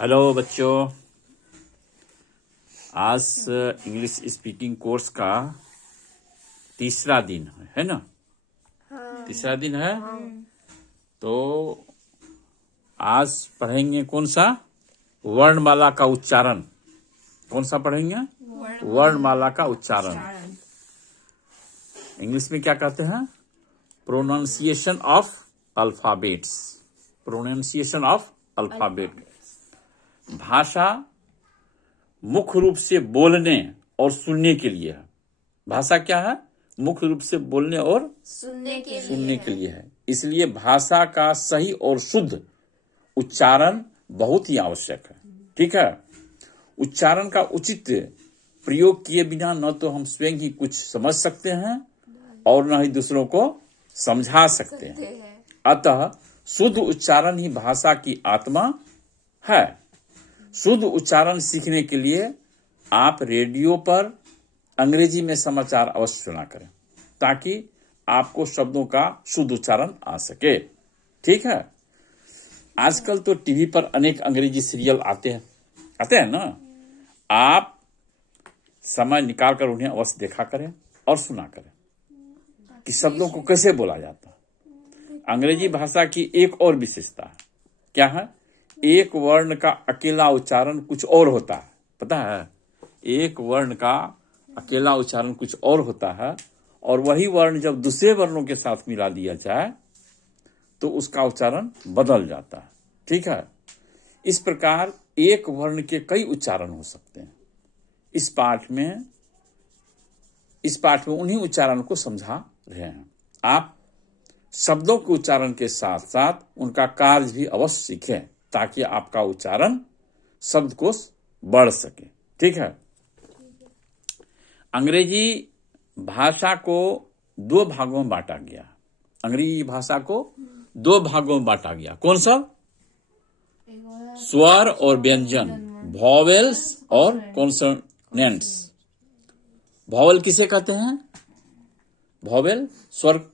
Hello बच्चों, आज English speaking course का तीसरा दिन है ना। तीसरा दिन है। तो आज पढ़ेंगे कौन सा? वर्णमाला का उच्चारण। कौन सा पढ़ेंगे? वर्णमाला का उच्चारण। इंग्लिश में क्या कहते हैं? Pronunciation of alphabets. Pronunciation of alphabet. भाषा मुख्य रूप से बोलने और सुनने के लिए है। भाषा क्या है? मुख्य रूप से बोलने और सुनने के लिए है। इसलिए भाषा का सही और शुद्ध उच्चारण बहुत ही आवश्यक है। ठीक है। उच्चारण का उचित प्रयोग किए बिना न तो हम स्वयं ही कुछ समझ सकते हैं और न ही दूसरों को समझा सकते हैं। अतः शुद्ध उच्चारण ही भाषा की आत्मा है। शुद्ध उच्चारण सीखने के लिए आप रेडियो पर अंग्रेजी में समाचार अवश्य सुना करें, ताकि आपको शब्दों का शुद्ध उच्चारण आ सके। ठीक है। आजकल तो टीवी पर अनेक अंग्रेजी सीरियल आते हैं ना। आप समय निकालकर उन्हें अवश्य देखा करें और सुना करें कि शब्दों को कैसे बोला जाता है। अंग्रेजी भाषा की एक और विशेषता है। क्या है? एक वर्ण का अकेला उच्चारण कुछ और होता है। पता है? एक वर्ण का अकेला उच्चारण कुछ और होता है, और वही वर्ण जब दूसरे वर्णों के साथ मिला दिया जाए तो उसका उच्चारण बदल जाता है। ठीक है। इस प्रकार एक वर्ण के कई उच्चारण हो सकते हैं। इस पाठ में उन्हीं उच्चारण को समझा रहे हैं। आप शब्दों के उच्चारण के साथ साथ उनका कार्य भी अवश्य सीखें, ताकि आपका उच्चारण शब्दकोश बढ़ सके। ठीक है। अंग्रेजी भाषा को दो भागों में बांटा गया। अंग्रेजी भाषा को दो भागों में बांटा गया। कौन सा? स्वर और व्यंजन, वॉवेल्स और कॉन्सोनेंट्स। वॉवेल किसे कहते हैं? वॉवेल स्वर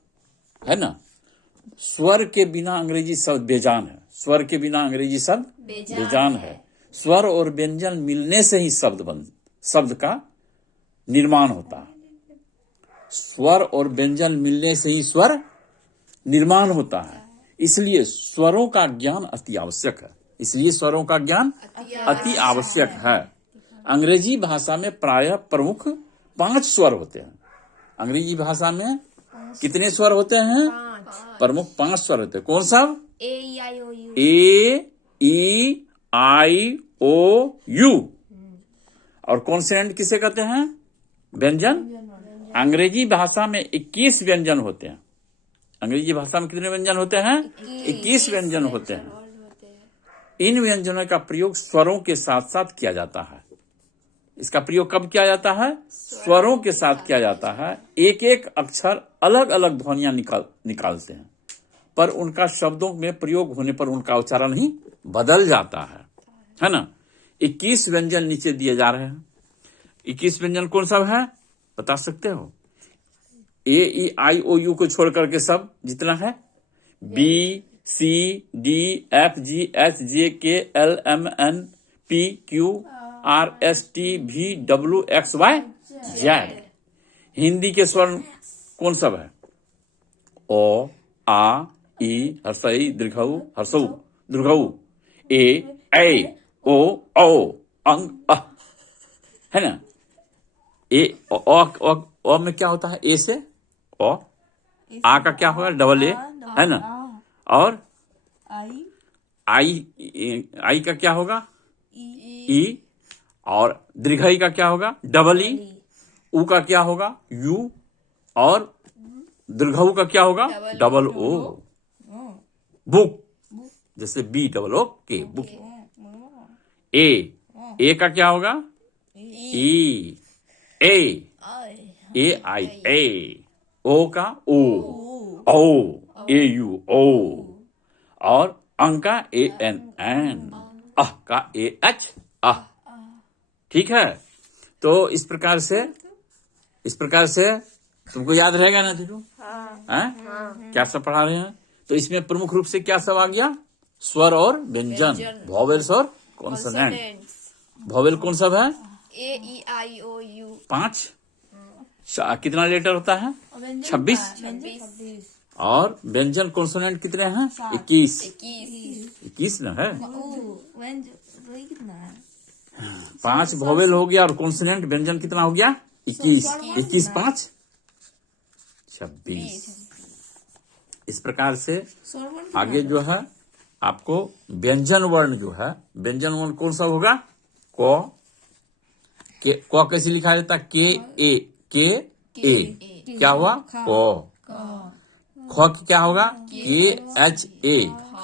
है ना। स्वर के बिना अंग्रेजी शब्द बेजान है। स्वर के बिना अंग्रेजी शब्द बेजान है। स्वर और व्यंजन मिलने से ही शब्द का निर्माण होता है। स्वर और व्यंजन मिलने से ही स्वर निर्माण होता है। इसलिए स्वरों का ज्ञान अति आवश्यक है। अति आवश्यक है। अंग्रेजी भाषा में प्रायः प्रमुख 5 स्वर होते हैं। अंग्रेजी भाषा में कितने स्वर होते हैं? प्रमुख 5 स्वर होते हैं। कौन सा? ए, ई, आई, ओ, यू। और कॉन्सोनेंट किसे कहते हैं? व्यंजन। अंग्रेजी भाषा में 21 व्यंजन होते हैं। अंग्रेजी भाषा में कितने व्यंजन होते हैं? 21 व्यंजन होते हैं। इन व्यंजनों का प्रयोग स्वरों के साथ साथ किया जाता है। इसका प्रयोग कब किया जाता है? स्वरों के साथ किया जाता है। एक एक अक्षर अलग अलग ध्वनियां निकालते हैं, पर उनका शब्दों में प्रयोग होने पर उनका उच्चारण ही बदल जाता है ना। 21 व्यंजन नीचे दिए जा रहे हैं। 21 व्यंजन कौन सा है? बता सकते हो? ए, ई, आई, ओ, यू को छोड़ करके सब जितना है, B, C, D, F, G, H, J, K, L, M, N, P, Q, R, S, T, V, W, X, Y, Z. Hindi के स्वर कौन सब है? ओ, आ, ई, हर्षई, दीर्घऊ, हर्षऊ, दीर्घऊ, ए, ओ, औ, अंग, अ, है ना। ए, ओ में क्या होता है? ए से ओ। आ का क्या होगा? डबल ए, है ना। और आई का क्या होगा? ई। और दीर्घई का क्या होगा? Double E. ऊ का क्या होगा? यू। और दीर्घऊ का क्या होगा? Double O. बुक, जैसे B double O K, book. ए का क्या होगा? ई, ए आई, ए। ओ का ओ, ए यू, ओ। और अंग का ए एन, एन। अह का ए एच, अह। ठीक है। तो इस प्रकार से तुमको याद रहेगा ना धीरू? क्या सब पढ़ा रहे हैं? तो इसमें प्रमुख रूप से क्या सब आ गया? स्वर और व्यंजन, वॉवेल्स और कॉन्सोनेंट। वॉवेल कौन सा है? A-E-I-O-U 5। कितना लेटर होता है? 26। और व्यंजन कॉन्सोनेंट कितने हैं? 21। 21 ना है। कितना है? 5 वॉवेल हो गया और कॉन्सोनेंट व्यंजन कितना हो गया? 21। 21 5 26। इस प्रकार से आगे जो है आपको व्यंजन वर्ण जो है, व्यंजन वर्ण कौन सा होगा? क कैसे लिखा जाता है? के ए क्या हुआ? क। ख क्या होगा? KHA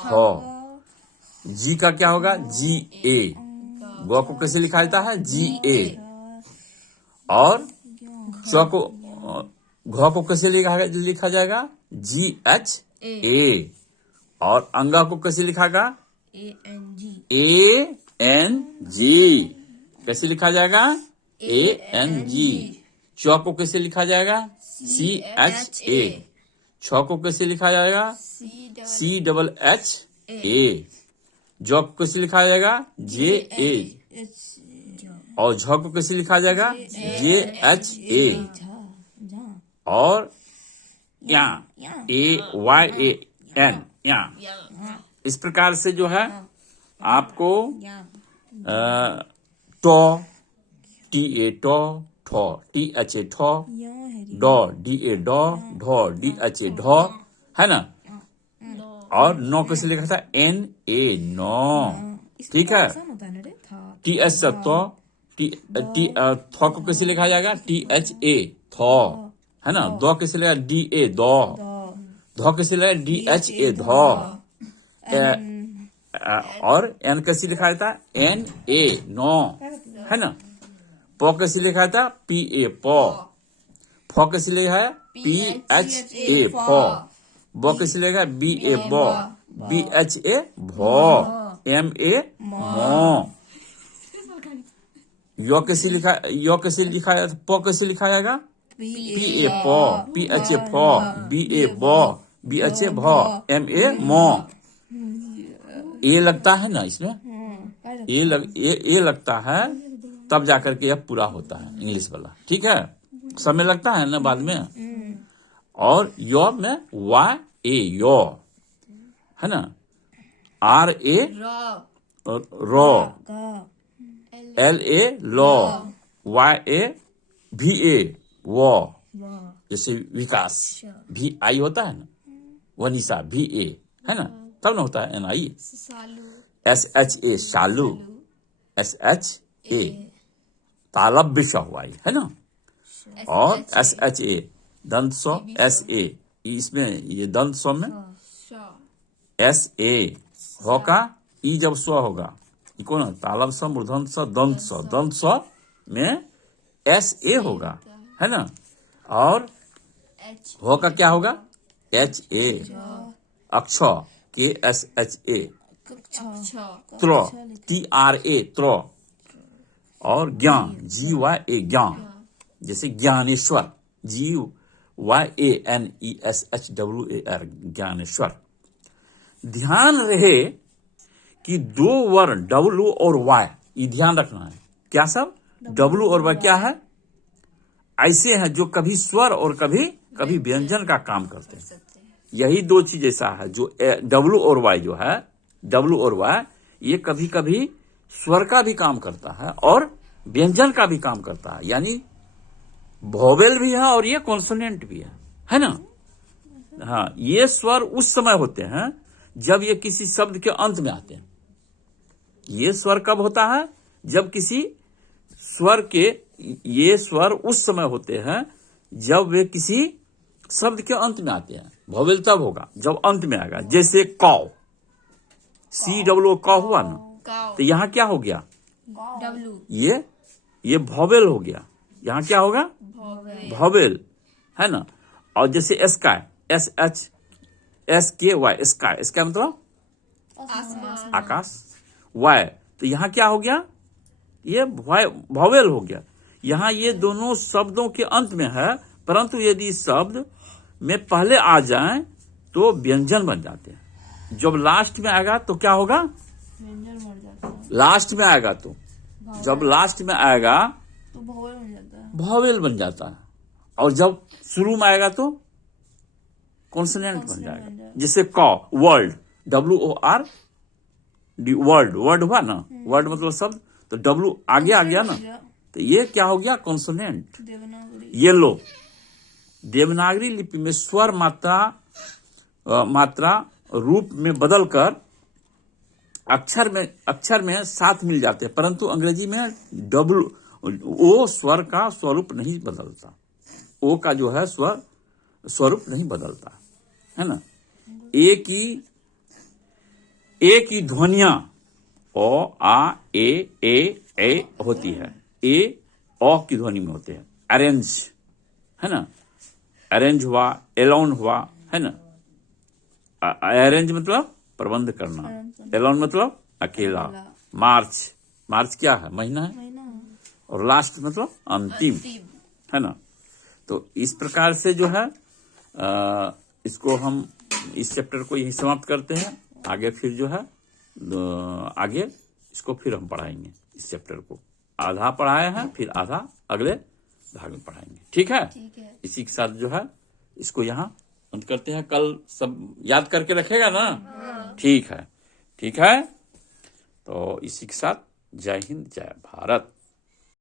ख। जी का क्या होगा? GA। ग को कैसे लिखा जाता है? GA। और च को घ को कैसे लिखा जाएगा? GHA। और अंगा को कैसे लिखागा? ANG। कैसे लिखा जाएगा? ANG। च को कैसे लिखा जाएगा? CHA। छ को कैसे लिखा जाएगा? CHHA। ज को कैसे लिखा जाएगा? JA। और झ को कैसे लिखा जाएगा? JHA। और या AYAN या। इस प्रकार से जो है आपको टो TA टो, ठो THA ठो, डो DA डो, ढो DHA ढो, है ना। और नो कैसे लिखा था? NA no. ठीक है। TS तो थो को कैसे लिखा जाएगा? THA थो, है ना। दो कैसे लिखा? DA दो। धो कैसे लिखा? DHA धो। और एन कैसे लिखा था? NA नो, है ना। प कैसे लिखा था? PA पो। फ कैसे लिखा है? PHA फो। ब कैसे लिखा? BA बो। BHA भो। MA मो। यो कैसे लिखा? प कैसे लिखा जाएगा? PA पो। PHA फो। BA बो। BHA भो। MA मो। ए लगता है ना इसमें? ए लगता है तब जाकर के यह पूरा होता है इंग्लिश वाला। ठीक है। समय लगता है ना बाद में। और यो में YA यो, है ना। RA रो। LA लो। YA VA वो। जैसे विकास VI होता है ना, वनिशा VA, है ना, तब ना होता है NI। SHA शालू। SHA तालब विषवाई, है ना। और SHA दंत स्व SA। इसमें ये दंत स्व में SA होगा। ई जब स्व होगा ये कौन? तालब स्व, मूर्धन्य स्व, दंत स्व। दंत स्व में SA होगा, है ना। और होगा क्या होगा? HA। अक्ष KSHA त्रो TRA त्रो। और ज्ञान GYA ज्ञान। जैसे ज्ञानेश्वर GYANESHWAR ज्ञानेश्वर। ध्यान रहे कि दो वर्ण W और Y, ये ध्यान रखना है। क्या सब? W और Y क्या है? ऐसे हैं जो कभी स्वर और कभी व्यंजन का काम करते हैं। यही दो चीज ऐसा है जो W और Y जो है, W और Y ये कभी कभी स्वर का भी काम करता है और व्यंजन का भी काम करता है। यानी वोवेल भी है और ये कॉन्सोनेंट भी है ना। हाँ, ये स्वर उस समय होते हैं जब ये किसी शब्द के अंत में आते हैं। ये स्वर कब होता है? जब किसी स्वर के, ये स्वर उस समय होते हैं जब वे किसी शब्द के अंत में आते हैं। वोवेल तब होगा जब अंत में आएगा। जैसे कौ, CW कौ हुआ ना, तो यहाँ क्या हो गया? ये वोवेल हो गया। यहाँ क्या होगा? वोवेल, है ना। और जैसे स्काई SHSKY स्काई, इसका मतलब आकाश। वाय, तो यहाँ क्या हो गया? ये वोवेल हो गया। यहाँ ये दोनों शब्दों के अंत में है, परंतु यदि शब्द में पहले आ जाएं तो व्यंजन बन जाते हैं। जब लास्ट में आएगा तो क्या होगा? व्यंजन मर जाता है लास्ट में आएगा तो, जब लास्ट में आएगा तो भौवेल बन जाता है। वॉवेल बन जाता है, और जब शुरू में आएगा तो कॉन्सोनेंट बन बन जाएगा। जाएगा। जैसे क, वर्ल्ड, WORD, वर्ड, वर्ड हुआ ना, वर्ड मतलब शब्द, तो W आगे आ गया ना, तो ये क्या हो गया, कॉन्सोनेंट। देवनागरी येलो, देवनागरी लिपि में स्वर मात्रा रूप में बदलकर अक्षर में साथ मिल जाते हैं, परंतु अंग्रेजी में ओ स्वर का स्वरूप नहीं बदलता, ओ का जो है स्वरूप नहीं बदलता है ना। एक ही ध्वनियां ओ, आ, ए होती है, ए ओ की ध्वनि में होते हैं। अरेंज है ना, अरेंज हुआ, एलोन हुआ है ना। अरेंज मतलब प्रबंध करना, एलोन मतलब अकेला। मार्च क्या है, महीना है, महीना और लास्ट मतलब अंतिम है ना। तो इस प्रकार से जो है इसको हम इस चैप्टर को यही समाप्त करते हैं। आगे फिर जो है आगे इसको फिर हम पढ़ाएंगे, इस चैप्टर को आधा पढ़ाए हैं, फिर आधा अगले भाग में पढ़ाएंगे। ठीक है, ठीक है। इसी के साथ जो है इसको यहाँ अंत करते हैं। कल सब याद करके रखेगा ना, ठीक है, ठीक है। तो इसी के साथ जय हिंद, जय भारत।